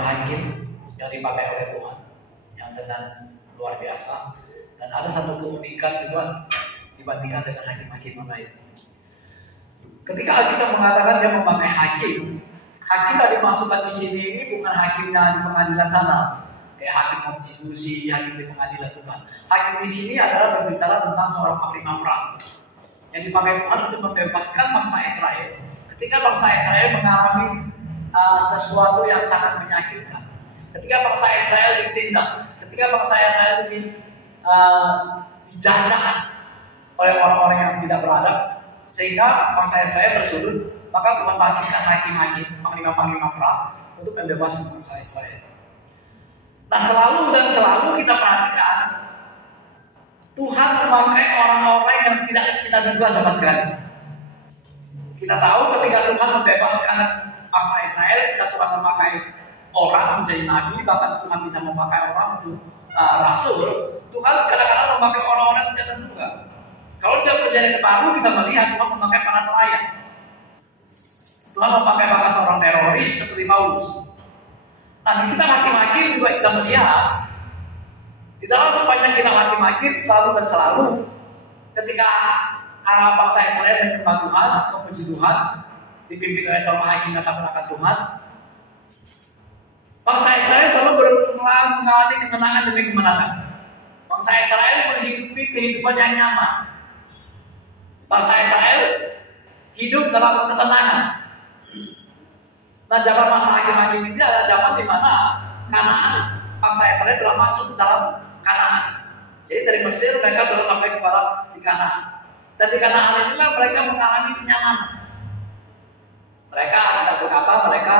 hakim yang dipakai oleh Tuhan yang dengan luar biasa, dan ada satu keunikan juga dibandingkan dengan hakim-hakim yang lain. Ketika kita mengatakan dia memakai hakim yang dimasukkan di sini ini bukan hakimnya di pengadilan sana, kayak hakim konstitusi, hakim di pengadilan, bukan. Hakim di sini adalah berbicara tentang seorang panglima perang yang dipakai Tuhan untuk membebaskan bangsa Israel. Ketika bangsa Israel mengalami sesuatu yang sangat menyakitkan, ketika bangsa Israel ditindas, ketika bangsa Israel dijajah oleh orang-orang yang tidak beradab, sehingga bangsa Israel tersudut, maka Tuhan bangkitkan hakim-hakim, panglima-panglima perang untuk membebaskan bangsa Israel. Nah, selalu kita perhatikan Tuhan memakai orang-orang yang tidak kita duga sama sekali. Kita tahu ketika Tuhan membebaskan bangsa Israel, Tuhan memakai orang menjadi nabi, bahkan Tuhan bisa memakai orang untuk rasul. Tuhan kadang-kadang memakai orang-orang yang tidak terduga. Kalau dia perjalanan baru, kita melihat Tuhan memakai para nelayan. Tuhan memakai bahkan seorang teroris seperti Paulus. Nah, kita hakim-hakim juga kita melihat di dalam sepanjang kita hakim-hakim selalu ketika bangsa Israel menyembah Tuhan, memuji Tuhan, dipimpin oleh seorang hakim yang takut akan Tuhan, bangsa Israel selalu mengalami kemenangan demi kemenangan. Bangsa Israel menghidupi kehidupan yang nyaman. Bangsa Israel hidup dalam ketenangan. Nah, zaman masa hakim-hakim ini adalah zaman di mana Kanaan, bangsa Israel telah masuk dalam Kanaan. Jadi dari Mesir mereka sudah sampai kepada di Kanaan. Dan di Kanaan inilah mereka mengalami kenyamanan. Mereka tidak berkata mereka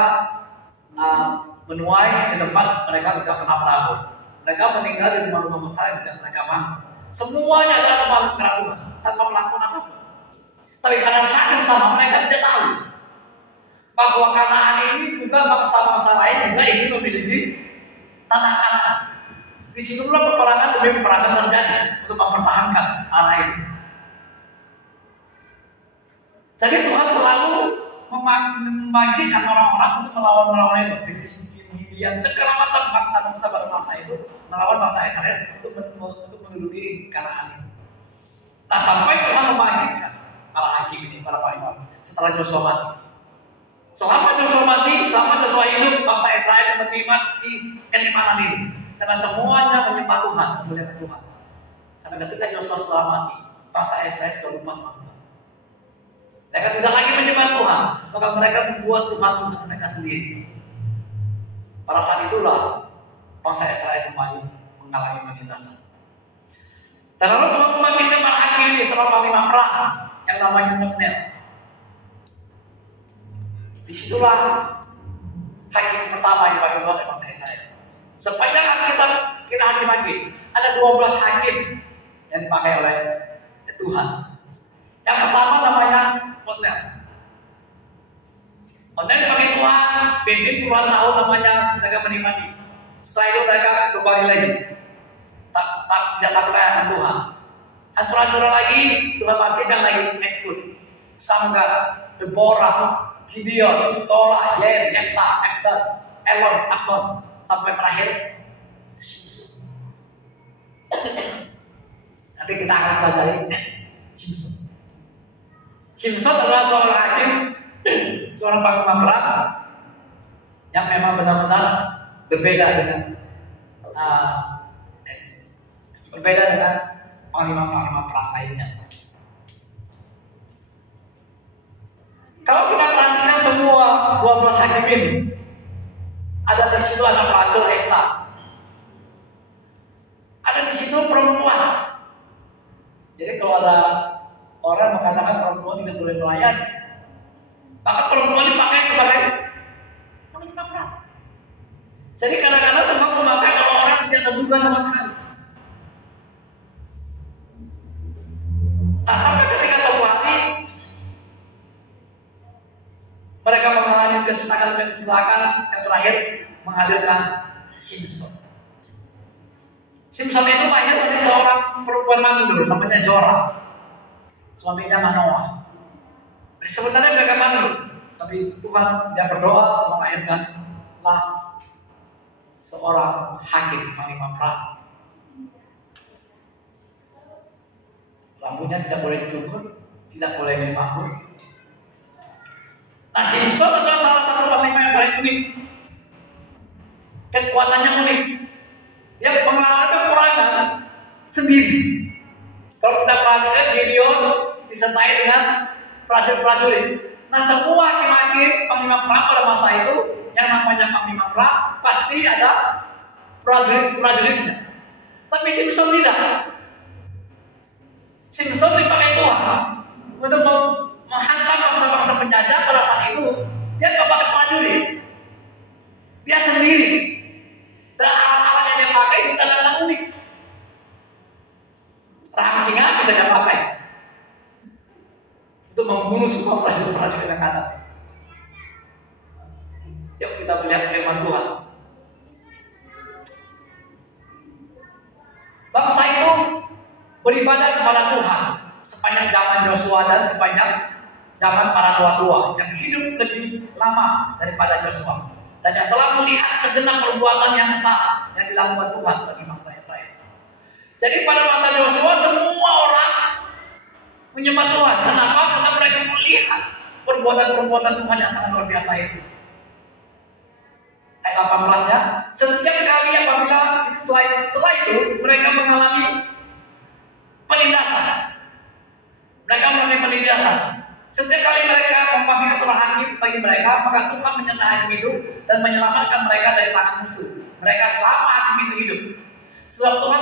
menuai di tempat mereka tidak pernah berlabuh. Mereka meninggal di rumah-rumah besar yang tidak mereka bangun. Semuanya adalah sembah kepada Tuhan tanpa melakukan apapun. Tapi pada saat yang sama mereka tidak tahu bahwa Kanaan ini juga bangsa-bangsa lain juga ingin memiliki tanah Kanaan. Di situlah peperangan demi peperangan terjadi untuk mempertahankan tanah ini. Jadi Tuhan selalu membangkitkan orang-orang untuk melawan itu. Yang segala macam bangsa-bangsa pada masa itu melawan bangsa Israel untuk menduduki Kanaan itu. Nah, sampai Tuhan membangkitkan para hakim ini, para panglima setelah Yosua mati. Selama Yosua hidup, bangsa Israel menikmati kenikmatan ini karena semuanya menyembah Tuhan, memuliakan Tuhan. Sampai ketika Yosua setelah mati, bangsa Israel sudah lupa sama Tuhan. Mereka tidak lagi menyembah Tuhan, maka mereka membuat Tuhan mereka sendiri. Pada saat itulah bangsa Israel kembali mengalami penindasan. Dan lalu Tuhan membangkitkan para hakim ini, seorang panglima perang yang namanya Otniel. Disitulah hakim pertama yang dipakai oleh bangsa Israel. Sepanjang Alkitab kita hakim-hakim, ada 12 hakim yang dipakai oleh Tuhan. Yang pertama namanya Otniel. Otniel dipakai Tuhan, pimpin puluhan tahun namanya mereka menikmati. Setelah itu mereka kembali lagi, tidak takut akan Tuhan. Hancur-hancuran lagi, Tuhan bangkitkan lagi Ehud, Samgar, Deborah, Gideon, Tola, Yair, Yefta, Ekser, Elon, Akon, sampai terakhir Simson. Nanti kita akan pelajari Simson. Simson adalah seorang hakim, seorang panglima perang yang memang benar-benar berbeda dengan panglima-panglima perang lainnya. Kalau kita perhatikan semua 12 hakim ini, ada di situ anak pelacur Ekta, ada di situ perempuan. Jadi kalau ada orang mengatakan perempuan tidak boleh melayani, maka perempuan dipakai sebagai panglima perang. Jadi kadang-kadang Tuhan memakai orang tidak terduga sama sekali. Nah, sampai ketika suatu hari mereka mengalami kecelakaan yang terakhir menghadirkan Simson. Simson itu lahir dari seorang perempuan mandul namanya Zora. Suaminya Manoah. Sebenarnya mereka mandul, tapi Tuhan dia berdoa melahirkanlah seorang hakim, panglima perang. Rambutnya tidak boleh dicukur, tidak boleh dimanggul. Nah, Simpson adalah salah satu panglima yang paling unik. Kekuatannya unik. Dia mengalahkan peperangan sendiri. Kalau kita perhatikan Gideon disertai dengan prajurit-prajurit. Nah, semua hakim-hakim panglima perang pada masa itu yang namanya panglima perang pasti ada prajurit-prajuritnya. Tapi Simpson tidak. Simpson dipakai Tuhan untuk menghantam bangsa-bangsa penjajah pada saat itu. Dia tidak pakai prajurit. Dia sendiri. Dan alat-alat yang dia pakai itu kadang-kadang unik. Rahang singa bisa dia pakai untuk membunuh semua prajurit-prajurit yang ada. Yuk kita melihat firman Tuhan. Bangsa itu beribadah kepada Tuhan sepanjang zaman Yosua dan sepanjang zaman para tua-tua yang hidup lebih lama daripada Yosua dan yang telah melihat segenap perbuatan yang sah yang dilakukan Tuhan bagi bangsa Israel. Jadi pada masa Yosua semua orang menyembah Tuhan. Kenapa? Karena mereka melihat perbuatan-perbuatan Tuhan yang sangat luar biasa itu. Ayat 18-nya, setiap kali apabila setelah itu mereka mengalami penindasan. Mereka mengalami penindasan. Setiap kali mereka memanggil seorang hakim bagi mereka, maka Tuhan menyertai hakim itu dan menyelamatkan mereka dari tangan musuh. Mereka selama hakim itu hidup. Sebab Tuhan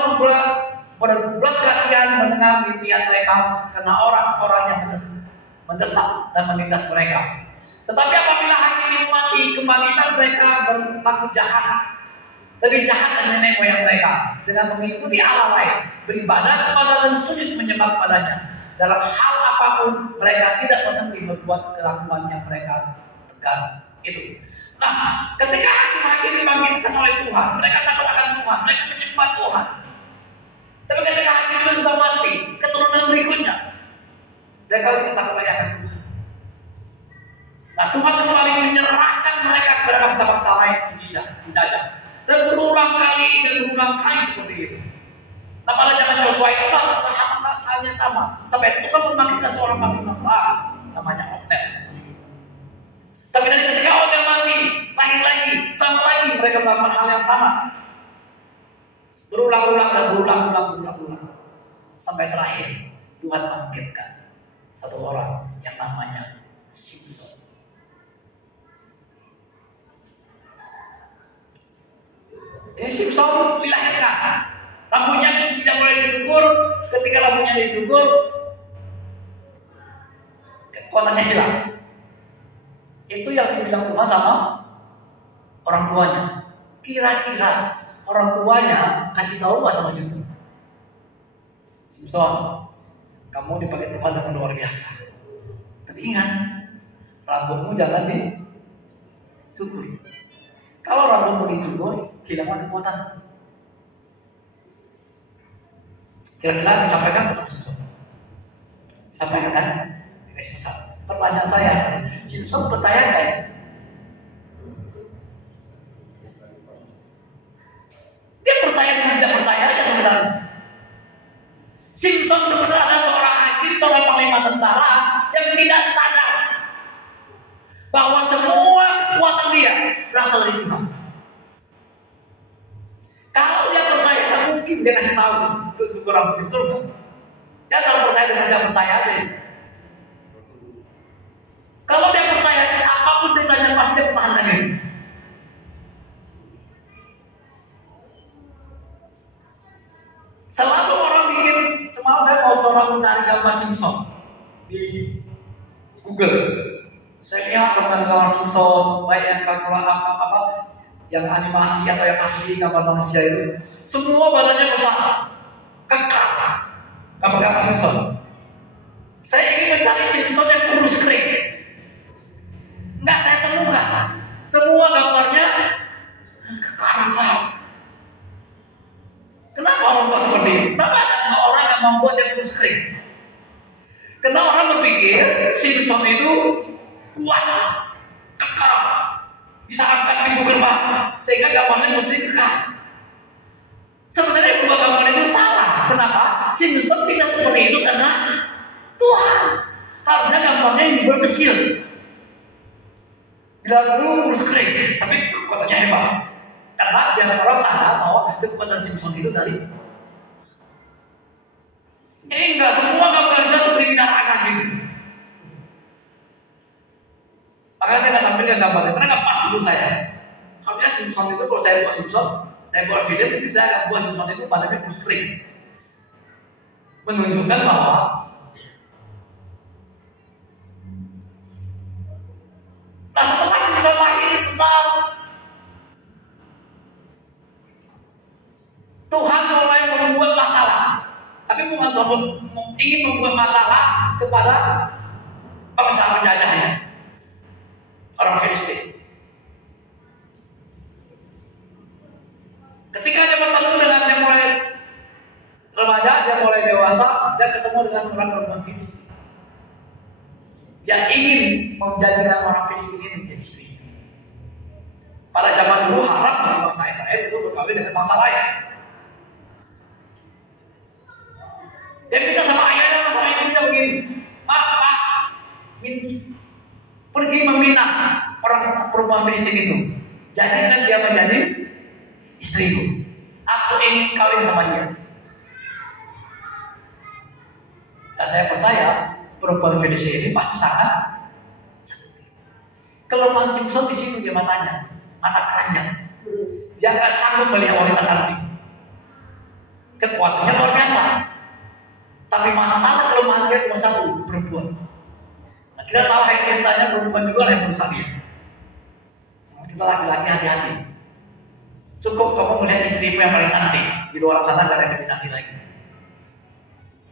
berbelas kasihan mendengar rintihan mereka karena orang-orang yang mendesak dan menindas mereka. Tetapi apabila hakim itu mati, kembalilah mereka berlaku jahat, lebih jahat dari nenek moyang mereka, dengan mengikuti Allah lain, beribadah kepada dan sujud menyembah kepadanya. Dalam hal apapun mereka tidak berhenti berbuat kelakuan yang mereka tekan itu. Nah, ketika hakim-hakim dibangkitkan oleh Tuhan, mereka takut akan Tuhan, mereka menyembah Tuhan. Tapi ketika hakim itu sudah mati, keturunan berikutnya, mereka lebih takut lagi akan Tuhan. Nah, Tuhan kembali menyerahkan mereka kepada bangsa-bangsa lain dijajah. Dan berulang kali seperti itu. Nah, pada zaman Yosua itu halnya sama. Sampai Tuhan membangkitkan seorang panglima perang namanya Otniel. Tapi dari ketika Otniel mati, lahir lagi, sama lagi mereka melakukan hal yang sama. Berulang. Sampai terakhir Tuhan bangkitkan satu orang yang namanya Simpson. Ini Simpson dilahirkan. Rambutnya tidak boleh dicukur. Ketika rambutnya dicukur, kekuatannya hilang. Itu yang dibilang Tuhan sama orang tuanya. Kira-kira orang tuanya kasih tahu nggak sama Simpson? Simpson, kamu dipakai Tuhan dengan luar biasa. Tapi ingat, rambutmu jangan dicukur. Kalau rambutmu dicukur, hilangkan kekuatan. Kira-kira disampaikan sama Simpson? Sampaikan kan? Dikasih pesan. Pertanyaan saya, Simpson percaya nggak ya? Dia percaya dan tidak percaya ya sebenarnya. Simpson sebenarnya adalah seorang hakim, seorang panglima tentara yang tidak sadar bahwa semua kekuatan dia berasal dari Tuhan. Kalau dia percaya, tak mungkin dia kasih tahu untuk cukur rambut, betul nggak? Dia kalau percaya dengan tidak percaya aja. Kalau dia percaya, apapun ceritanya pasti dia pertahankan diri. Selalu orang bikin, semalam saya mau coba mencari gambar Simpson di Google. Saya lihat gambar Simpson, baik yang kalkulator apa, yang animasi atau yang asli gambar manusia itu, semua badannya besar, kekar. Gambar Simpson. Saya ingin mencari Simpson yang kurus kering. Nggak saya temukan. Semua gambarnya kekar besar. Kenapa orang buat seperti itu? Kenapa orang yang membuat yang kurus kering? Karena orang berpikir Simpson itu kuat, kekar, bisa angkat pintu gerbang. Sehingga gambarnya mesti kekal. Sebenarnya dua gambar itu salah. Kenapa? Simpson bisa seperti itu karena Tuhan. Harusnya gambarnya dibuat kecil. Bila dulu kurus kering, tapi kekuatannya hebat. Karena biar orang sadar bahwa kekuatan Simpson itu dari. Jadi enggak semua gambar sudah seperti binatang gitu. Makanya saya nggak tampilkan gambarnya, karena nggak pas dulu saya. Harusnya Simpson itu kalau saya buat Simpson, saya buat film, bisa buat Simpson itu badannya kurus kering. Menunjukkan bahwa nah setelah Simpson makin besar, Tuhan mulai membuat masalah. Tapi bukan Tuhan ingin membuat masalah kepada bangsa penjajahnya, orang Filistin. Ketika dia bertemu dengan yang mulai remaja, dia mulai dewasa, dia ketemu dengan seorang perempuan Filistin. Dia ingin menjadikan orang Filistin ini menjadi istri. Pada zaman dulu harap dari bangsa Israel itu berkawin dengan bangsa lain. Dia minta sama ayahnya, sama ibunya begini, Pak, pergi meminta orang perempuan Filistin itu, jadikan dia menjadi istriku. Aku ingin kawin sama dia. Dan saya percaya perempuan Filistin ini pasti sangat cantik. Kelemahan Simpson di situ dia matanya, mata keranjang. Dia nggak sanggup melihat wanita cantik. Kekuatannya luar biasa. Tapi masalah kelemahan dia cuma satu, perempuan. Nah, kita tahu ceritanya perempuan juga yang berusaha dia. Kita laki-laki hati-hati. Cukup kamu melihat istrimu yang paling cantik. Di luar sana gak ada yang lebih cantik lagi.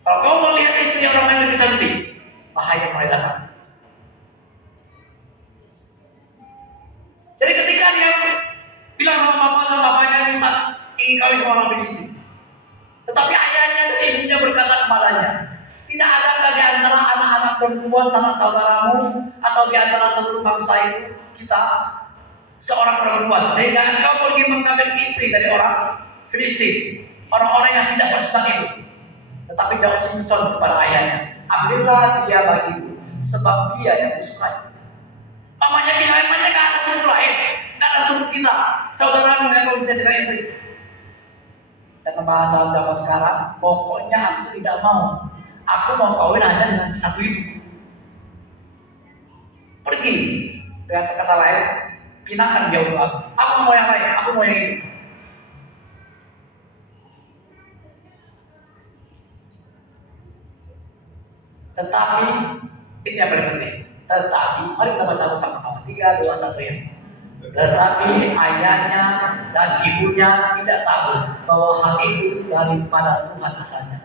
Kalau kamu melihat istri orang yang lebih cantik, bahaya mulai datang. Jadi ketika dia bilang sama bapaknya minta ingin kawin sama orang Filistin. Tetapi ayahnya dan ibunya berkata kepadanya, tidak adakah di antara anak-anak perempuan sanak saudaramu atau di antara seluruh bangsa itu kita seorang perempuan sehingga engkau pergi mengambil istri dari orang Filistin, orang-orang yang tidak bersembah itu. Tetapi jawab Simpson kepada ayahnya, ambillah dia bagiku sebab dia yang kusukai. Mamanya bilang, emangnya gak ada suruh lain, gak ada suruh kita saudaramu yang kau bisa dengan istri. Dan bahasa zaman sekarang, pokoknya aku tidak mau. Aku mau kawin hanya dengan satu itu. Pergi. Dengan kata lain, pinahkan dia untuk aku. Aku mau yang lain, aku mau yang ini. Tetapi, ini yang paling penting. Tetapi, mari kita baca bersama-sama. 3, 2, 1 ya. Tetapi ayahnya dan ibunya tidak tahu bahwa hal itu daripada Tuhan asalnya.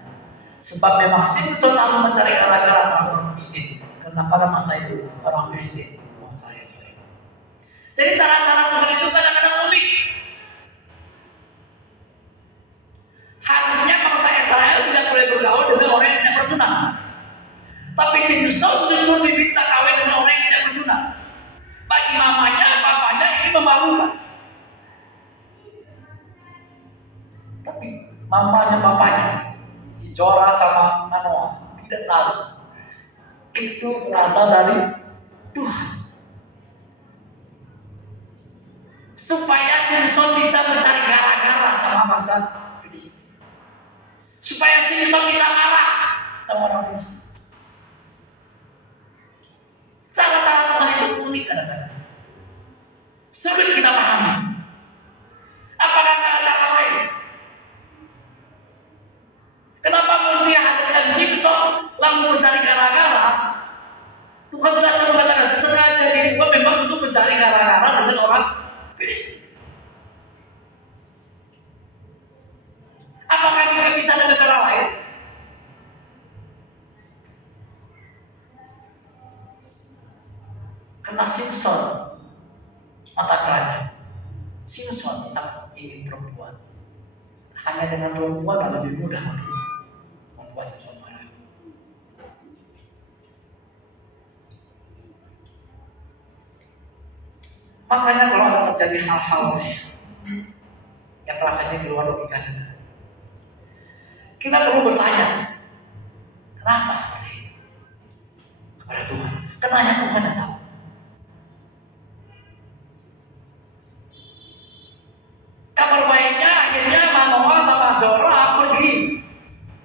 Sebab memang Simpson lalu mencari gara-gara orang Filistin. Karena pada masa itu orang Filistin bangsa Israel. Jadi cara-cara Tuhan itu kadang-kadang unik. Harusnya bangsa Israel tidak boleh bergaul dengan orang yang tidak bersunat. Tapi Simpson justru diminta kawin dengan orang yang tidak bersunat. Bagi mamanya, papanya ini memalukan. Tapi mamanya, bapaknya, Zora sama Manoah tidak tahu. Itu berasal dari Tuhan. Supaya Simpson bisa mencari gara-gara sama bangsa Filistin. Supaya Simpson bisa marah sama orang Filistin. Cara-cara Tuhan itu unik kadang-kadang. Sulit kita pahami. Apakah ada cara lain? Kenapa mesti hadirkan Simpson lalu mencari gara-gara? Tuhan tidak akan mengatakan sengaja dibuat memang untuk mencari gara-gara dengan orang Filistin. Apakah kita bisa dengan cara lain? Karena Simpson mata keranjang. Simpson sangat ingin perempuan. Hanya dengan perempuan lebih mudah membuat Simpson marah. Makanya kalau ada terjadi hal-hal yang rasanya di luar logika kita perlu bertanya, kenapa seperti itu kepada Tuhan? Kenanya Tuhan yang tahu. Kabar baiknya akhirnya Manoah sama Zora pergi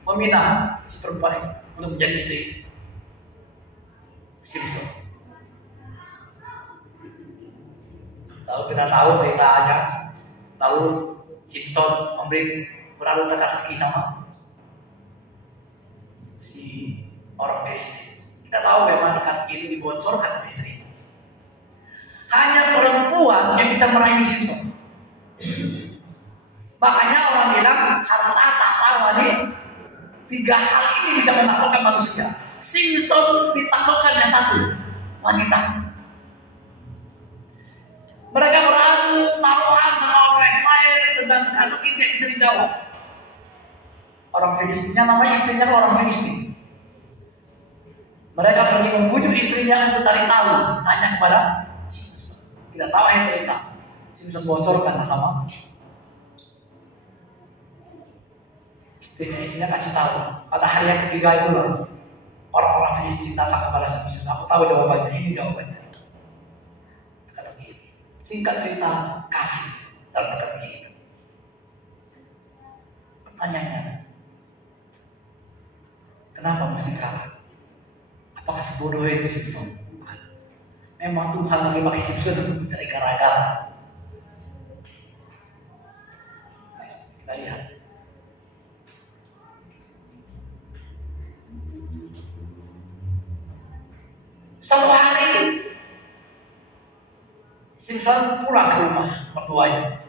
meminang si perempuan ini untuk menjadi istri Simson. Kita tahu ceritanya, lalu Simson berlalu teka-teki sama si orang Filistin. Kita tahu memang teka-teki itu dibocorkan sama istri. Hanya perempuan yang bisa meraih Simson. Makanya orang bilang harta, tahta, wanita, 3 hal ini bisa menaklukkan manusia. Simson ditaklukkannya 1, wanita. Mereka beradu taruhan sama orang Israel dengan teka-teki tidak bisa dijawab. Orang Filistinnya namanya istrinya orang Filistin. Mereka pergi membujuk istrinya untuk cari tahu, tanya kepada Simson. Tidak tahu yang cerita. Simson bocorkan sama istrinya kasih tahu. Pada hari yang ketiga itu loh, orang-orang Filistin datang kepada Simson. Aku tahu jawabannya, ini jawabannya. Singkat cerita, kalah dalam teka-teki itu. Pertanyaannya, kenapa mesti kalah? Apakah sebodoh itu Simson? Bukan. Memang Tuhan lagi pakai Simson untuk mencari gara-gara. Kita lihat. Suatu hari Simson pulang ke rumah mertuanya.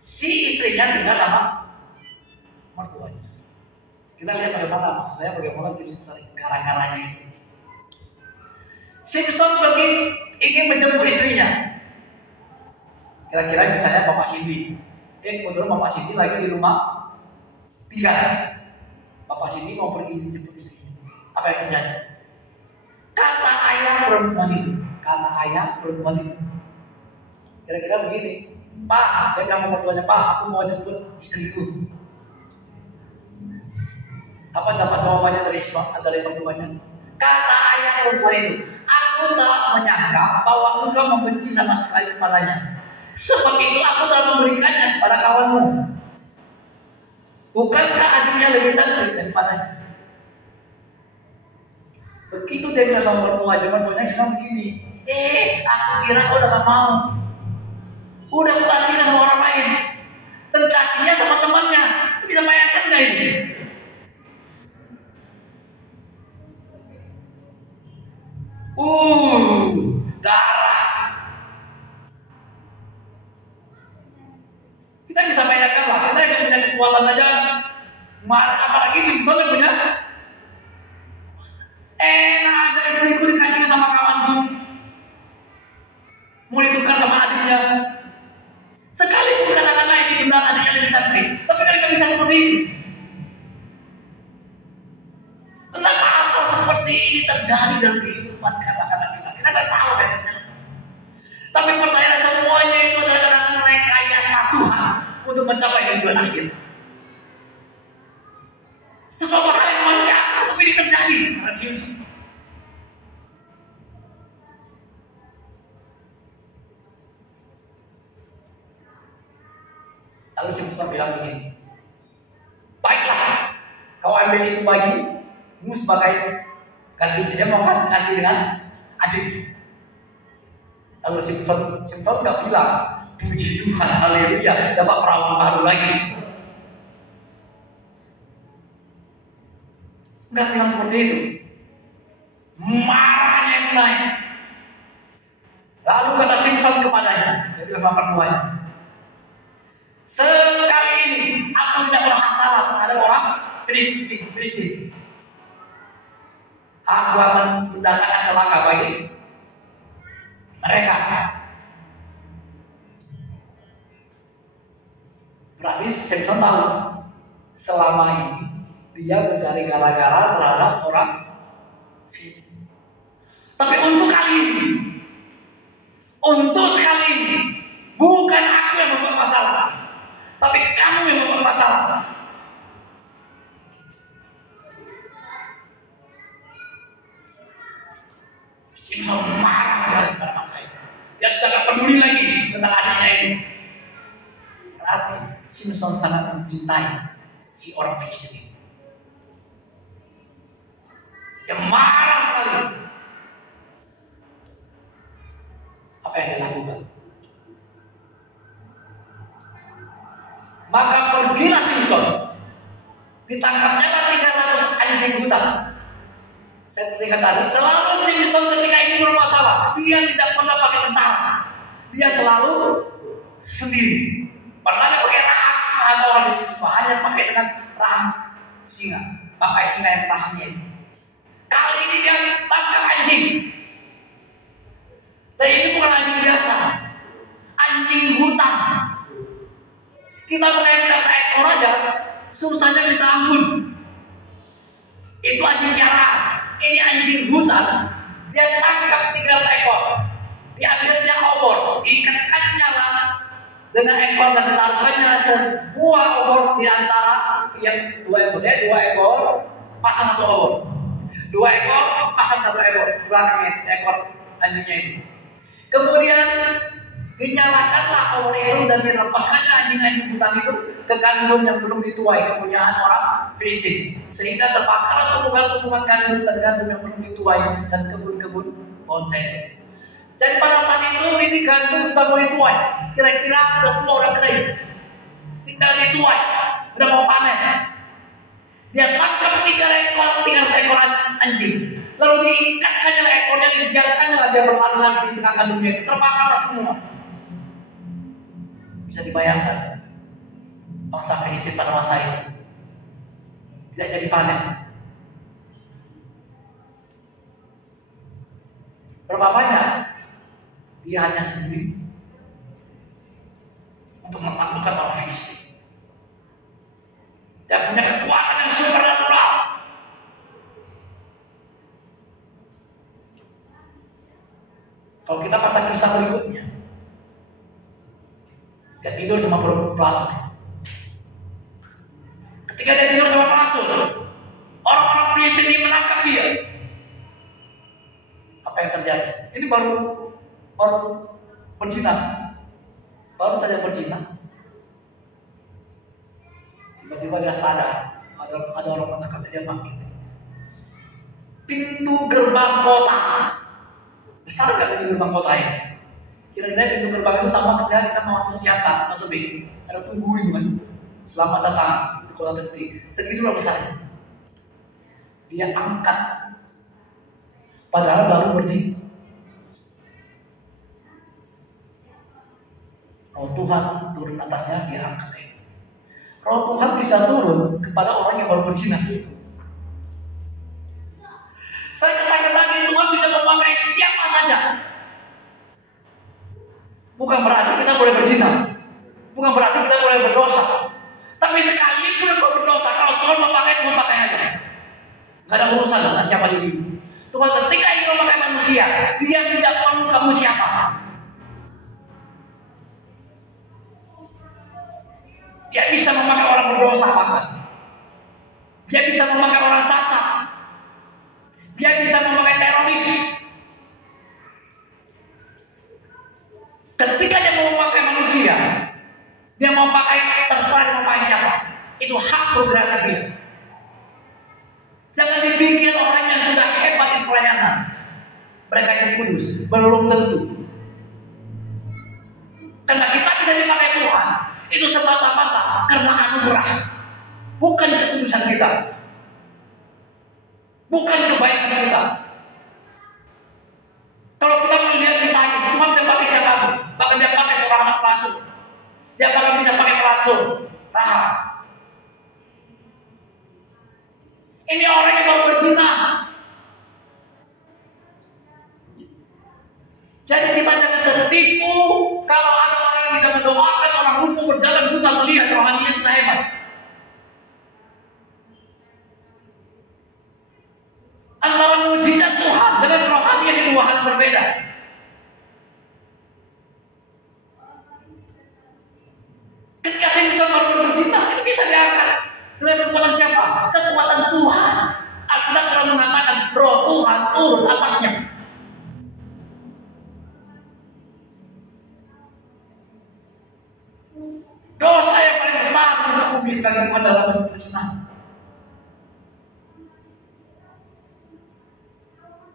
Si istrinya tinggal sama mertuanya. Kita lihat bagaimana, maksud saya bagaimana kita cari gara-garanya itu. Simson pergi ingin menjemput istrinya. Kira-kira misalnya Bapak Cindy. Kebetulan Bapak Cindy lagi di rumah 3. Bapak Cindy mau pergi menjemput istrinya. Apa yang terjadi? Kata ayah perempuan itu. Kira-kira begini, Pak, dia bilang sama mertuanya, Pak, aku mau jemput istriku. Apa dapat jawabannya dari mertuanya? Kata ayah perempuan itu, aku tak menyangka bahwa engkau membenci sama sekali kepadanya. Sebab itu aku telah memberikannya kepada kawanmu. Bukankah adiknya lebih cantik daripadanya? Begitu dia bilang sama mertuanya bilang begini, aku kira kau udah gak mau. Udah kasihnya sama orang lain, dan kasihnya sama temannya. Bisa bayangkan gak ini? Darah. Kita bisa bayangkan lah, kita yang punya kekuatan aja, apalagi Simson yang punya. Enak aja istriku dikasihnya sama kawanku, mau ditukar sama adiknya. Sekalipun kadang-kadang ini benar adiknya lebih cantik, tapi kan bisa seperti itu. Kenapa hal seperti ini terjadi dalam kehidupan kadang-kadang kita? Kita tidak tahu apa yang terjadi. Tapi percaya semuanya itu adalah kadang-kadang rekayasa Tuhan untuk mencapai tujuan akhir. Sesuatu hal yang masuk akal tapi ini terjadi. Lalu Simson bilang begini, baiklah, kau ambil itu bagimu sebagai ganti. Dia mau ganti dengan adik. Lalu Simson nggak bilang, puji Tuhan, haleluya, dapat perawan baru lagi. Nggak bilang seperti itu. Marahnya yang naik. Lalu kata Simson kepadanya, dia bilang sama mertuanya, sekali ini aku tidak berhasalah terhadap orang Filistin. Aku akan mendatangkan celaka bagi mereka. Berarti Simson tahu selama ini dia mencari gara-gara terhadap orang Filistin. Tapi untuk sekali ini Bukan aku yang membuat masalah, tapi kamu yang membuat masalah. Simpson marah sekali pada masa itu. Dia sudah tidak peduli lagi tentang adiknya ini. Berarti Simpson sangat mencintai si orang Filistin. Dia marah sekali. Apa yang dia lakukan? Maka pergilah Simpson. Ditangkapnya 300 anjing hutan. Saya tingkat tadi, selalu Simpson ketika ini bermasalah, dia tidak pernah pakai tentara. Dia selalu sendiri. Pernah pakai rahang atau orang Filistin, hanya pakai dengan rahang singa. Pakai singa yang rahangnya ini. Kali ini dia tangkap anjing. Dan ini bukan anjing biasa, anjing hutan. Kita menaikkan seekor aja, susahnya minta ampun. Itu anjing piaraan. Ini anjing hutan. Dia tangkap 3 ekor. Diambilnya obor, diikatkannya dengan ekor dan ditaruhkannya sebuah obor di antara yang 2 ekor. Dia 2 ekor pasang 1 obor. 2 ekor pasang 1 ekor. Belakangnya ekor anjingnya itu. Kemudian dinyalakanlah obor itu dan dilepaskannya anjing-anjing hutan itu ke gandum yang belum dituai, kepunyaan orang Filistin, sehingga terbakar tumpukan-tumpukan gandum dan gandum yang belum dituai dan kebun-kebun bonsai. Jadi pada saat itu ini gandum sudah mulai tuai, kira-kira udah tua, udah kering, tinggal dituai, udah mau panen. Dia tangkap 3 ekor anjing, lalu diikatkannya ekornya, dibiarkannya dia berlari lagi di tengah gandumnya, terbakarlah semua. Bisa dibayangkan bangsa Filistin pada masa itu tidak jadi panen. Berapa banyak dia hanya sendiri untuk menaklukkan orang Filistin. Dia punya kekuatan yang supernatural. Kalau kita baca kisah berikutnya, dia tidur sama pelacur. Ketika dia tidur sama pelacur, orang-orang Filistin ini menangkap dia. Apa yang terjadi? Ini baru berzina, baru saja berzina. Tiba-tiba dia sadar, ada orang menangkap dia, bangkit. Pintu gerbang kota, besar nggak pintu gerbang kota ini? Kira-kira pintu gerbang itu sama ketika kita mau masuk siapa atau B, ada tungguin kan? Selamat datang di kota tertinggi. Segitu besar. Dia angkat, padahal baru berzina. Roh Tuhan turun atasnya, dia angkat. Roh Tuhan bisa turun kepada orang yang baru berzina. Saya katakan lagi, Tuhan bisa memakai siapa saja. Bukan berarti kita boleh berzina, bukan berarti kita boleh berdosa. Tapi sekalipun kau berdosa, kalau Tuhan memakai aja. Gak ada urusan dengan siapa jadi. Tuhan ketika ingin memakai manusia, dia tidak perlu kamu siapa. Dia bisa memakai orang berdosa bahkan. Dia bisa memakai orang cacat. Dia bisa memakai teroris. Ketika dia mau memakai manusia, dia mau pakai terserah memakai siapa. Itu hak prerogatif dia. Jangan dipikir orang yang sudah hebat di pelayanan, mereka yang kudus, belum tentu. Karena kita bisa dipakai Tuhan, itu semata-mata karena anugerah, bukan kekudusan kita, bukan kebaikan kita. Kalau kita melihat kisah ini, Tuhan bisa pakai siapapun, bahkan dia pakai seorang anak pelacur, dia bahkan bisa pakai pelacur, Rahab. Ini orang yang baru berzina. Jadi kita jangan tertipu kalau ada orang yang bisa mendoakan orang lumpuh berjalan buta melihat rohaninya sudah hebat. Antara mujizat Tuhan dengan rohani yang dua hal berbeda. bisa diangkat dengan kekuatan siapa? Kekuatan Tuhan. Alkitab telah mengatakan Roh Tuhan turun atasnya. Dosa yang paling besar untuk bumi bagi Tuhan dalam perzinahan.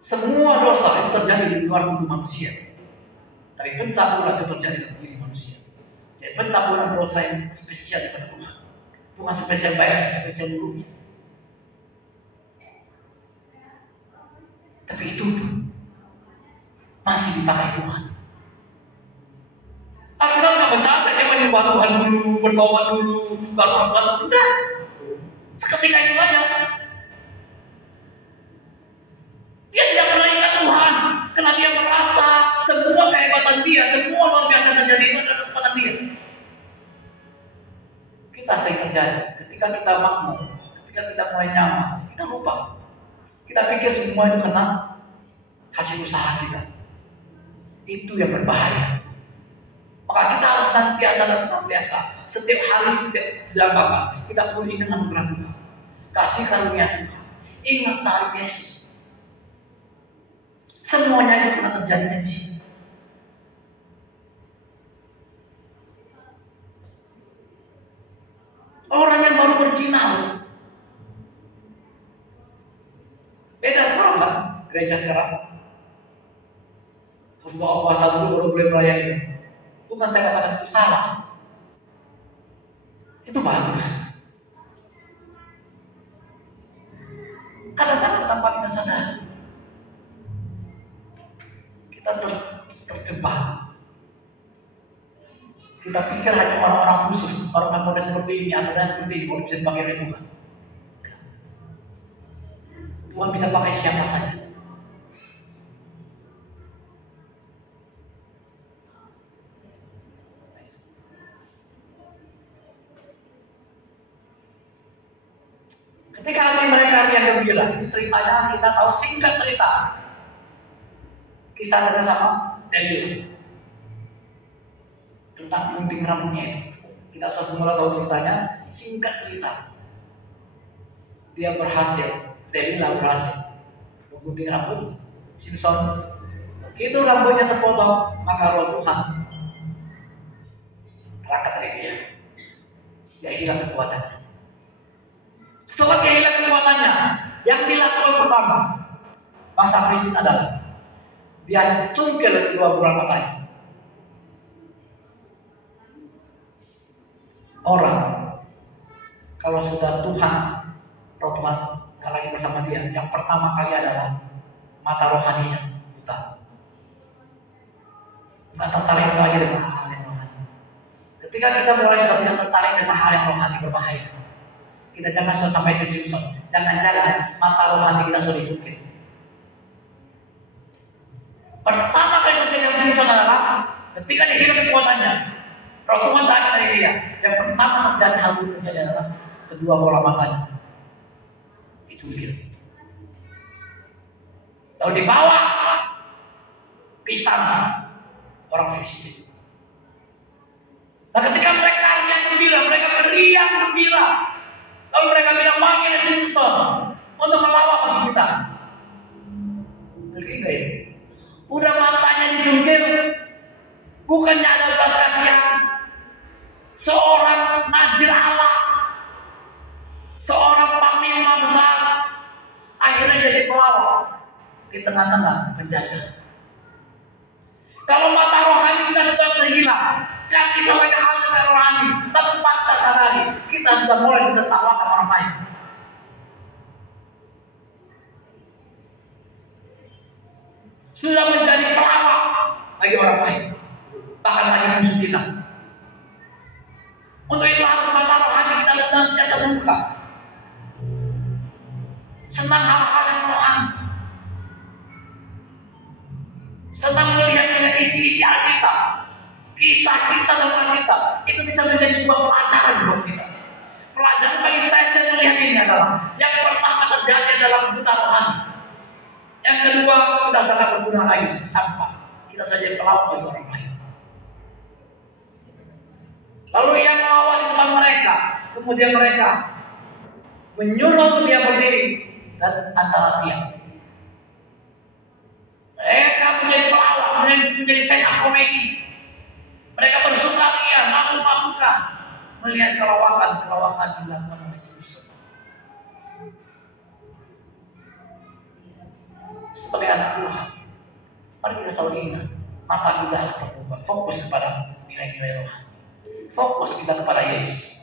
Semua dosa itu terjadi di luar tubuh manusia, tapi pencabulan itu terjadi dalam diri manusia. Jadi pencabulan dosa yang spesial kepada Tuhan, bukan spesial baiknya, spesial buruknya. Tapi itu masih dipakai Tuhan. Alkitab nggak mencatat dia menyembah Tuhan dulu, bertobat dulu, baru bertobat dulu. Enggak. Seketika itu aja. Dia tidak pernah ingat Tuhan, karena dia merasa semua kehebatan dia, semua luar biasa terjadi itu adalah kekuatan dia. Kita sering terjadi ketika kita makmur, ketika kita mulai nyaman, kita lupa. Kita pikir semua itu karena hasil usaha kita. Itu yang berbahaya. Maka kita harus senantiasa setiap hari, setiap zaman kita perlu ingat anugerah Tuhan, kasih karunia Tuhan, ingat salib Yesus. Semuanya itu pernah terjadi di sini. Orang yang baru berzina, beda sekarang kan gereja sekarang. Harus bawa puasa dulu baru boleh melayani. Bukan saya katakan itu salah, itu bagus. Kadang-kadang tanpa kita sadar, kita terjebak. Kita pikir hanya orang-orang khusus, orang-orang model seperti ini atau seperti ini, baru bisa dipakai oleh Tuhan. Tuhan bisa pakai siapa saja. Ketika hati mereka yang gembira, ini ceritanya kita tahu singkat cerita. Kisah dengan sama Daniel tentang gunting rambutnya. Kita sudah semula tahu ceritanya, singkat cerita. Dia berhasil, Daniel berhasil menggunting rambut Simpson. Itu rambutnya terpotong, maka roh Tuhan terangkat dari dia. Dia hilang kekuatannya. Setelah dia hilang kekuatannya, yang dilakukan pertama bangsa Kristen adalah dia cungkil kedua bola matanya. Orang kalau sudah Tuhan, roh Tuhan nggak lagi bersama dia, yang pertama kali adalah mata rohaninya buta. Nggak tertarik lagi dengan hal yang rohani. Ketika kita mulai sudah tidak tertarik dengan hal yang rohani berbahaya, kita jangan sudah sampai Simpson. Jangan-jangan mata rohani kita sudah dicungkil. Pertama kali terjadi dengan Simpson adalah ketika dia hilang kekuatannya, roh Tuhan tarik dari dia. Yang pertama terjadi hal itu terjadi adalah kedua bola matanya dicungkil. Lalu dibawa ke istana orang Filistin. Nah, ketika mereka yang gembira, mereka beriang gembira. Lalu mereka bilang, panggil Simpson untuk melawan bagi kita. Ngerti gak ini? Udah matanya dicungkil, bukannya ada belas kasihan. Seorang Nazir Allah, seorang panglima besar, akhirnya jadi pelawak di tengah-tengah penjajah. Kalau mata rohani kita sudah terhilang, kaki sampai ke hal yang rohani, tanpa kita sadari, kita sudah mulai ditertawakan orang lain. Sudah menjadi pelawak bagi orang lain, bahkan bagi musuh kita. Untuk itu harus mata rohani kita senantiasa terbuka. Senang hal-hal yang rohani. Senang melihat isi-isi Alkitab, kisah-kisah dalam Alkitab, itu bisa menjadi sebuah pelajaran buat kita. Pelajaran bagi saya melihat ini adalah yang pertama terjadi dalam buta rohani. Yang kedua, kita sangat berguna lagi sampah. Kita saja pelawak bagi orang lain. Lalu yang melawan di depan mereka, Kemudian mereka menyuruh dia berdiri dan antara tiang. Mereka menjadi pelawak, menjadi stand-up komedi. Mereka bersukaria, mabuk-mabukan melihat kelawakan yang dilakukan oleh si Yusuf. Sebagai anak Tuhan, mari kita selalu ingat, mata kita harus terbuka, fokus kepada nilai-nilai rohani, fokus kita kepada Yesus.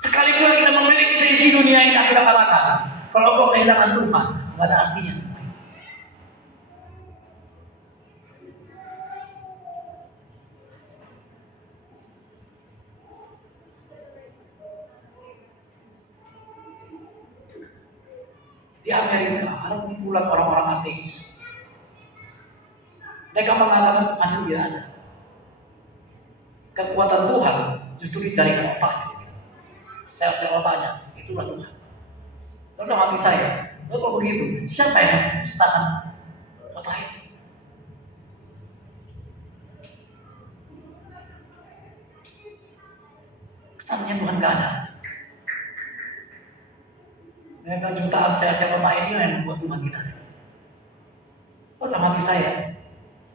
Sekalipun kita memiliki seisi dunia ini, kita katakan, kalau kau kehilangan Tuhan, nggak ada artinya semua. Di Amerika ada kumpulan orang-orang ateis. Mereka mengatakan Tuhan itu tidak ada. Kekuatan Tuhan justru di jaringan otaknya. Sel-sel otaknya itulah Tuhan. Lalu dalam hati saya, lalu kalau begitu, siapa yang menciptakan otak itu? Kesannya Tuhan gak ada. Mereka jutaan sel-sel otak ini yang membuat Tuhan kita. Lalu dalam hati saya,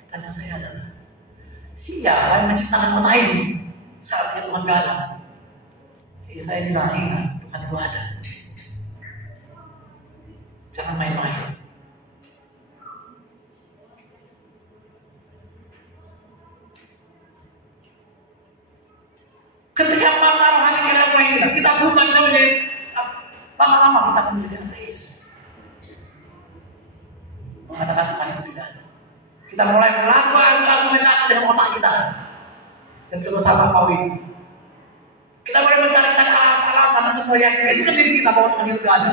pertanyaan saya adalah, siapa yang menciptakan otak ini? Saatnya Tuhan gak ada. Saya bilang, ingat, Tuhan itu ada. Jangan main-main. Ketika mata rohani kita mulai hilang, kita buta, kita menjadi lama-lama kita akan menjadi ateis. Mengatakan Tuhan itu tidak ada. Kita mulai melakukan argumentasi dengan otak kita. Dan terus sama kawin. Kita mulai mencari-cari alasan untuk meyakinkan diri kita bahwa Tuhan itu tidak ada.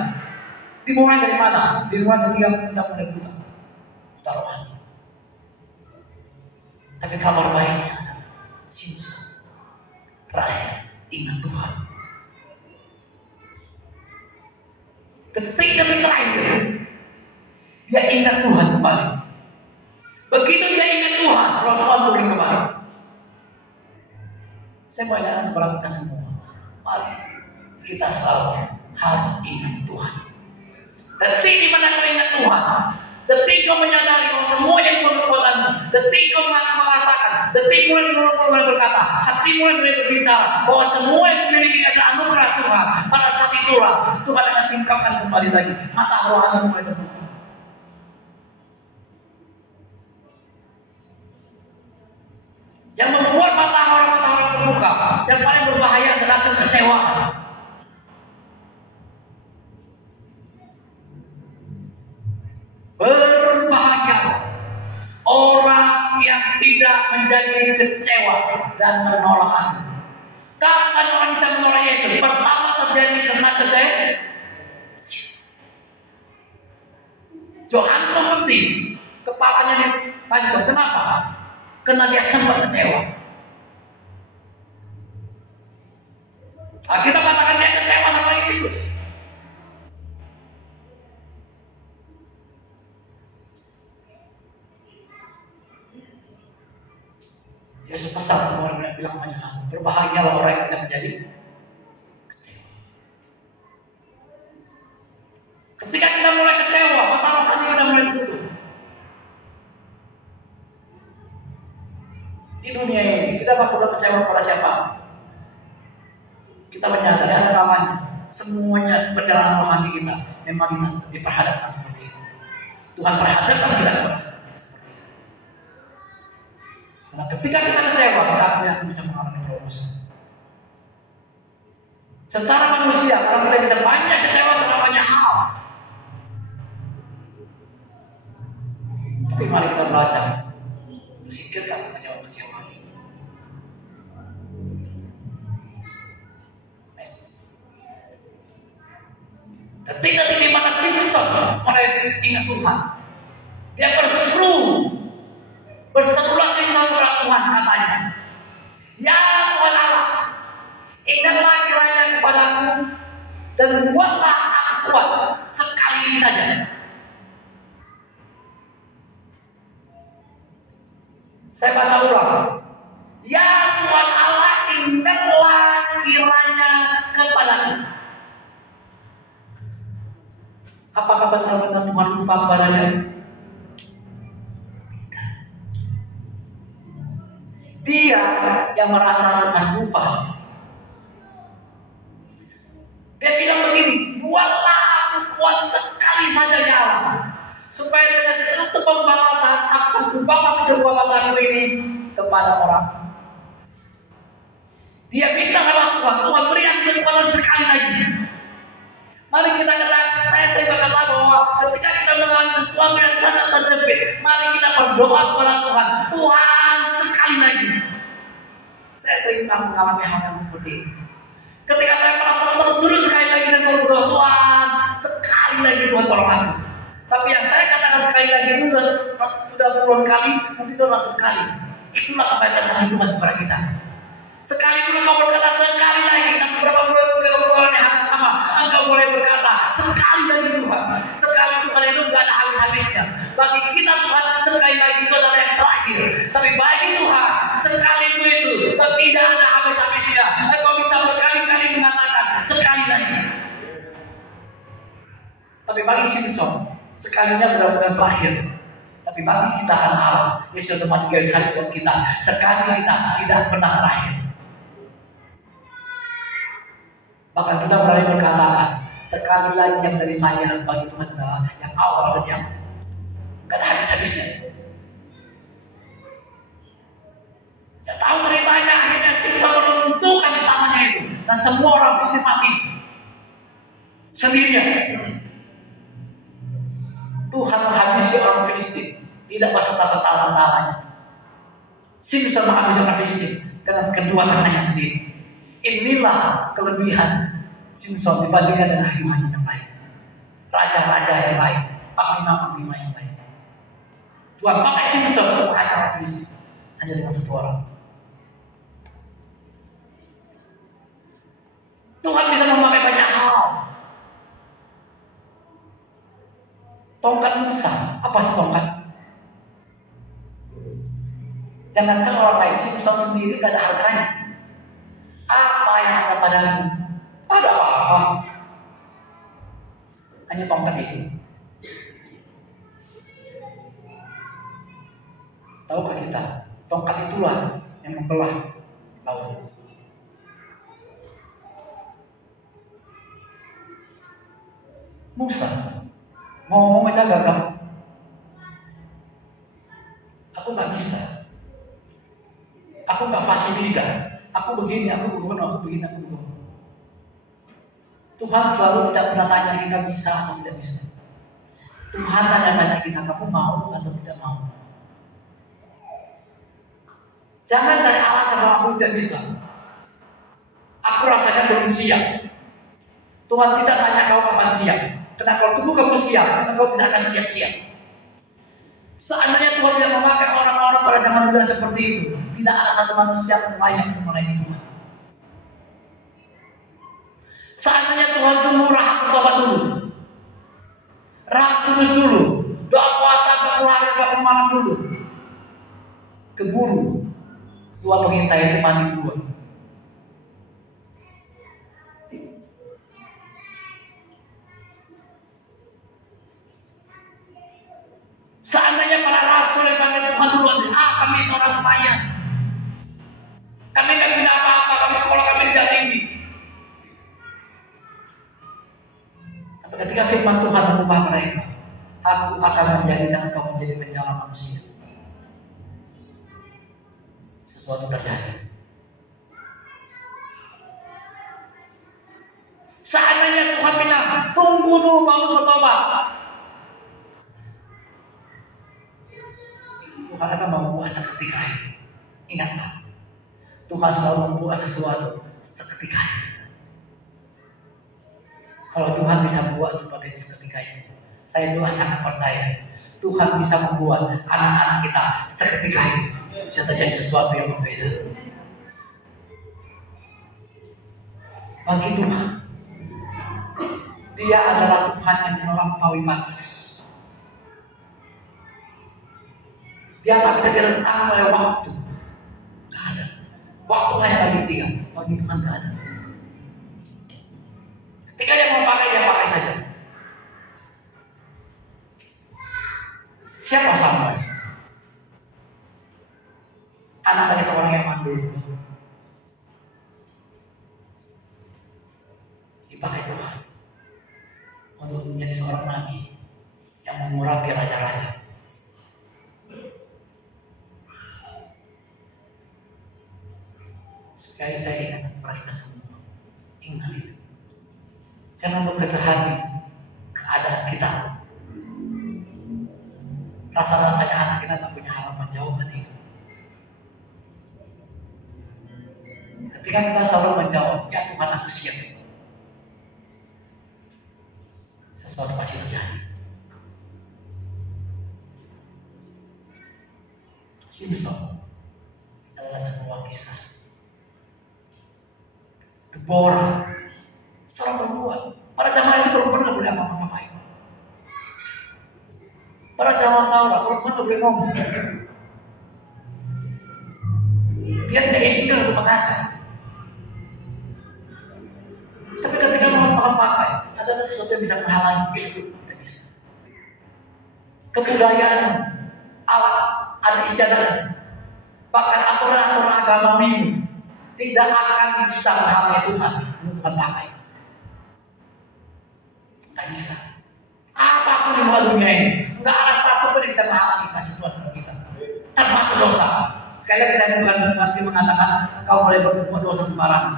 Dimulai dari mana? Dimulai ketika kita mulai buta rohani. Tapi kabar baiknya adalah Sinus. Terakhir, ingat Tuhan. Detik-detik terakhir, dia ingat Tuhan kembali. Begitu dia ingat Tuhan, Roh Tuhan turun kembali. Saya mau ingatkan kepada kita semua, mari kita selalu harus ingat Tuhan. Detik di mana kau ingat Tuhan, detik kau menyadari bahwa semua yang berkekuatanmu, detik kau merasakan, detik mulai berkata, hati mulai berbicara bahwa semua yang memiliki adalah anugerah Tuhan. Pada saat itulah Tuhan akan singkapkan kembali lagi mata rohani mulai terbuka. Yang membuat mata orang terbuka, yang paling berbahaya adalah kekecewaan. Berbahagia orang yang tidak menjadi kecewa dan menolak aku. Kapan orang bisa menolak Yesus? Pertama terjadi karena kecewa. Yohanes Pembaptis kepalanya dipancung. Kenapa? Karena dia sempat kecewa. Nah, kita katakan dia kecewa sama Yesus. Yesus pesan semua orang bilang banyak, berbahagialah orang yang tidak menjadi kecewa. Ketika kita mulai kecewa, mata rohani kita mulai ditutup. Di dunia ini kita tak perlu kecewa pada siapa. Kita menyadari ada kalanya semuanya perjalanan rohani kita memang diperhadapkan seperti itu. Tuhan perhadapkan kita kepada seperti itu. Nah, ketika kita kecewa, kita akan bisa mengalami terobosan. Secara manusia, kalau kita bisa banyak kecewa dengan banyak hal, tapi mari kita belajar singkirkan kecewa-kecewaan. Ketika di mana Simpson mulai ingat Tuhan, dia berserulah Simpson kepada Tuhan, katanya, ya Tuhan Allah, ingatlah kiranya kepadaku dan buatlah aku kuat sekali ini saja. Saya baca ulang. Ya Tuhan Allah, ingatlah kiranya kepada Apakah benar-benar Tuhan lupa kepadanya? Dia yang merasa Tuhan lupa. Dia bilang begini, buatlah aku kuat sekali saja ya Allah, supaya dengan satu pembalasan akan kubalas perbuatanku ini kepada orang. Dia minta sama Tuhan, Tuhan beri aku kekuatan sekali lagi. Mari kita katakan, saya berkata bahwa ketika kita mengalami sesuatu yang sangat terjepit, mari kita berdoa kepada Tuhan, Tuhan sekali lagi. Saya sering mengalami hal yang seperti ini. Ketika saya merasa terjun sekali lagi, saya selalu berdoa, Tuhan sekali lagi Tuhan tolong aku. Tapi yang saya katakan sekali lagi itu sudah puluhan kali, mungkin itu langsung kali. Itulah kebaikan dari Tuhan kepada kita. Sekali pun engkau berkata sekali lagi, dan beberapa bulan yang hari sama, engkau boleh berkata sekali lagi Tuhan. Sekali Tuhan itu tidak ada habis-habisnya. Bagi kita Tuhan sekali lagi itu adalah yang terakhir. Tapi bagi Tuhan sekali itu tidak ada habis-habisnya. Engkau bisa berkali-kali mengatakan sekali lagi. Tapi bagi Simpson sekalinya benar-benar terakhir. Tapi bagi kita anak Allah, Yesus teman tiga kali buat kita. Sekali kita tidak pernah terakhir. Bahkan kita berani berkata, sekali lagi yang dari saya bagi Tuhan adalah yang awal dan yang gak ada habis-habisnya. Ya tahu ceritanya akhirnya Simpson menentukan samanya itu, dan semua orang pasti mati sendirian. Tuhan menghabisi orang Filistin, tidak beserta tentara-tentaranya. Simpson menghabisi orang Filistin dengan kedua tangannya sendiri. Inilah kelebihan Simpson dibandingkan dengan harimau yang lain, raja-raja yang lain, panglima-panglima yang lain. Tuhan pakai Simpson untuk menghajar orang Filistin hanya dengan satu orang. Tuhan bisa memakai banyak hal. Tongkat Musa, apa sih tongkat? Jangankan orang lain, Simpson sendiri tidak ada harganya. Apa yang ada padamu? Ada apa-apa. Hanya tongkat itu. Tahukah kita? Tongkat itulah yang membelah laut. Musa mau ngomong aja gagal. Aku nggak bisa. Aku nggak fasilita. Aku begini, aku begini. Tuhan selalu tidak pernah tanya kita bisa atau tidak bisa. Tuhan tanya kita, kamu mau atau tidak mau. Jangan cari alasan kalau aku tidak bisa. Aku rasanya belum siap. Tuhan tidak tanya kau kapan siap. Karena kalau tubuh kamu siap, engkau tidak akan siap-siap. Seandainya Tuhan tidak memakai orang-orang pada zaman dulu seperti itu, tidak ada satu manusia yang layak untuk melayani Tuhan. Seandainya Tuhan tunggu rahmat bertobat dulu, rahmat kudus dulu, doa puasa 40 hari 40 malam dulu, keburu Tuhan mengintai itu mandi dulu. Seandainya para rasul yang panggil Tuhan duluan, kami seorang pelayan, kami tidak punya apa-apa, kami sekolah kami tidak tinggi. Tapi ketika firman Tuhan mengubah mereka, aku akan menjadikan engkau menjadi penjala manusia. Sesuatu terjadi. Seandainya Tuhan bilang, tunggu dulu Paulus bertobat, Tuhan akan membuat seketika itu. Ingatlah, Tuhan selalu membuat sesuatu seketika itu. Kalau Tuhan bisa buat seperti seketika itu, saya juga sangat percaya Tuhan bisa membuat anak-anak kita seketika itu bisa terjadi sesuatu yang berbeda. Bagi Tuhan, Dia adalah Tuhan yang melampaui batas. Dia tak bisa direntang oleh waktu. Tidak ada. Waktu hanya bagi Dia. Bagi Tuhan tidak ada. Ketika Dia mau pakai, Dia pakai saja. Siapa Samuel? Anak dari seorang yang mandul. Dipakai Tuhan untuk menjadi seorang nabi yang mengurapi raja-raja. Sekali saya ingat kepada kita semua, ingat itu. Jangan berkecil hati keadaan kita. Rasa-rasanya anak kita tak punya harapan jawaban itu. Ketika kita selalu menjawab, ya Tuhan aku siap, sesuatu pasti terjadi. Simpson adalah sebuah kisah. Deborah, seorang perempuan. Pada zaman itu perempuan tidak boleh apa-apa. Pada zaman Taurat, perempuan tidak boleh ngomong. Dia tidak izinkan untuk mengajar. Tapi ketika Tuhan pakai, ada sesuatu yang bisa menghalangi itu, tidak bisa. Kebudayaan alat, ada istiadat, bahkan aturan-aturan agama minggu tidak akan bisa menghalangi Tuhan untuk Tuhan pakai. Tidak bisa. Apapun di luar dunia ini, tidak ada satu pun yang bisa menghalangi kasih Tuhan kepada kita, termasuk dosa. Sekali lagi saya bukan berarti mengatakan engkau boleh berbuat dosa sembarangan.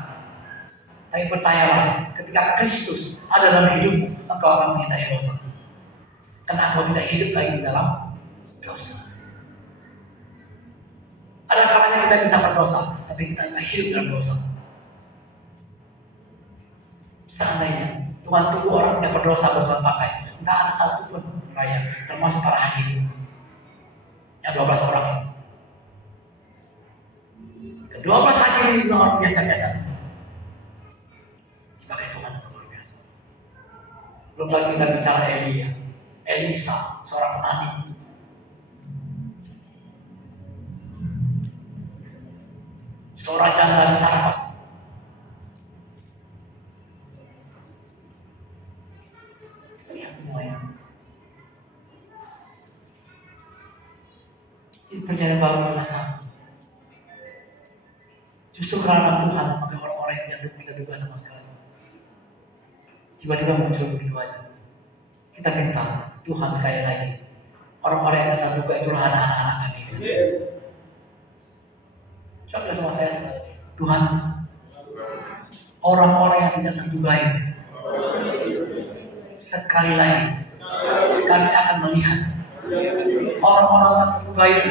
Tapi percayalah, ketika Kristus ada dalam hidupmu, engkau akan menghindari dosa. Karena engkau tidak hidup lagi di dalam dosa. Ada kalanya kita bisa berdosa, tapi kita tidak hidup dalam dosa. Seandainya Tuhan tunggu orang tidak berdosa bukan pakai, tidak ada satu pun raya, termasuk para hakim yang 12 orang ini. Kedua 12 hakim ini juga orang biasa-biasa semua. Dipakai Tuhan luar biasa. Belum lagi kita bicara Elisa, seorang petani. Seorang janda di Sarfat. Lihat semuanya. Ini perjalanan baru biasa. Justru karena Tuhan memakai orang-orang yang tidak duga sama sekali. Tiba-tiba muncul begitu aja. Kita minta Tuhan sekali lagi. Orang-orang yang tidak duga itulah anak-anak kami. Coba sama saya, Tuhan, orang-orang yang tidak terduga sekali lagi kami akan melihat orang-orang yang terduga itu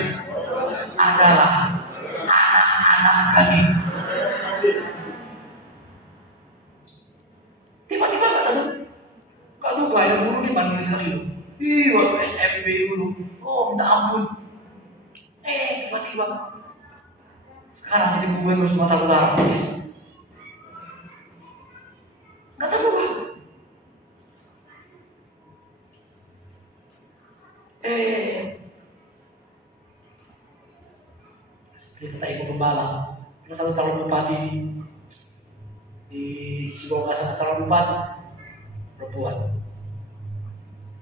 adalah anak-anak kami. Tiba-tiba gak duga ya dulu di Bandung sekali. Waktu SMP dulu, minta ampun. Tiba-tiba sekarang jadi gubernur Sumatera Utara, nggak tahu apa. Seperti kata Ibu Gembala, ada satu calon bupati di Sibolga, sana calon bupati perempuan.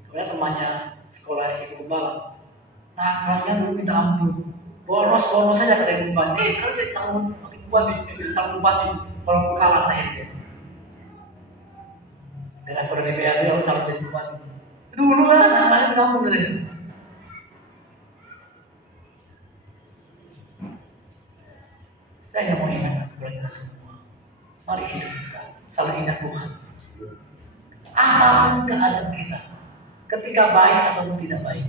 Kemudian temannya sekolah Ibu Gembala, nakalnya dulu minta ampun. Boros saja kata Ibu Bupati. Sekarang jadi calon bupati, kalau kalah terakhir. Dan aktor DPRD orang calon jadi bupati. Dulu lah, namanya kamu gitu. Saya mau ingat kepada kita semua. Mari hidup kita selalu ingat Tuhan. Apapun keadaan kita, ketika baik ataupun tidak baik,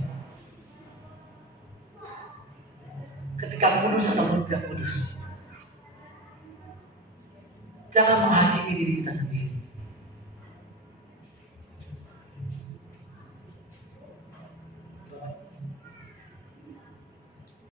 ketika kudus ataupun tidak kudus, jangan menghakimi diri kita sendiri.